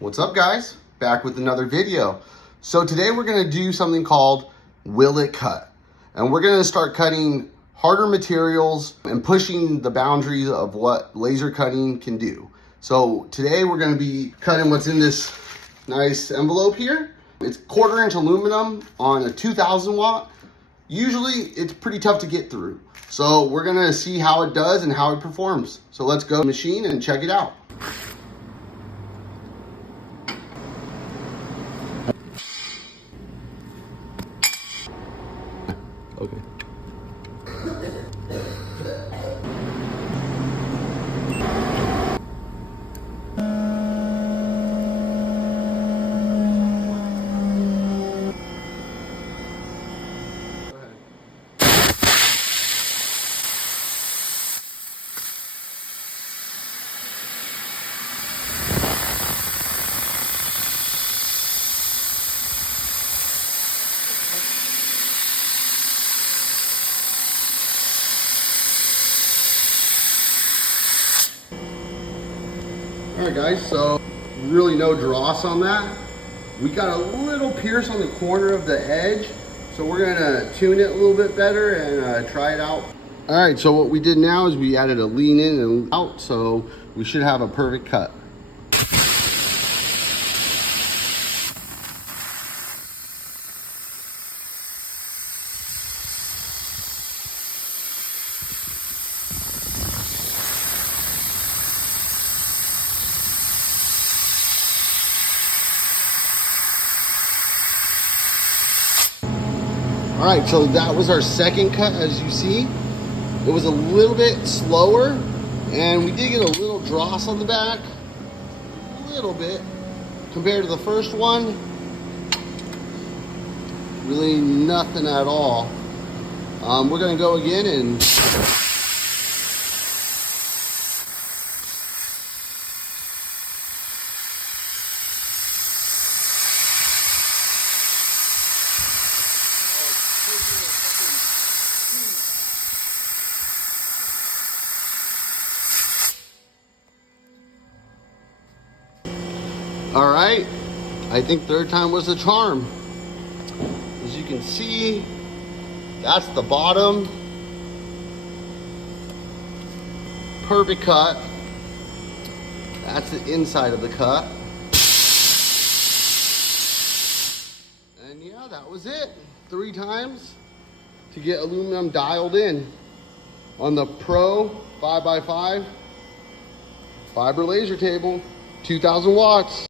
What's up, guys? Back with another video. So today we're going to do something called Will It Cut? And we're going to start cutting harder materials and pushing the boundaries of what laser cutting can do. So today we're going to be cutting what's in this nice envelope here. It's 1/4 inch aluminum on a 2000 watt. Usually it's pretty tough to get through. So we're going to see how it does and how it performs. So let's go to the machine and check it out. Okay. All right, guys, so really no dross on that. We got a little pierce on the corner of the edge, so we're gonna tune it a little bit better and try it out. All right, so what we did now is we added a lean in and out, so we should have a perfect cut. All right, so that was our second cut. As you see, it was a little bit slower and we did get a little dross on the back, a little bit compared to the first one. Really nothing at all. We're gonna go again and all right, I think third time was the charm. As you can see, that's the bottom. Perfect cut. That's the inside of the cut. And yeah, that was it. 3 times to get aluminum dialed in on the Pro 5x5 fiber laser table, 2000 watts.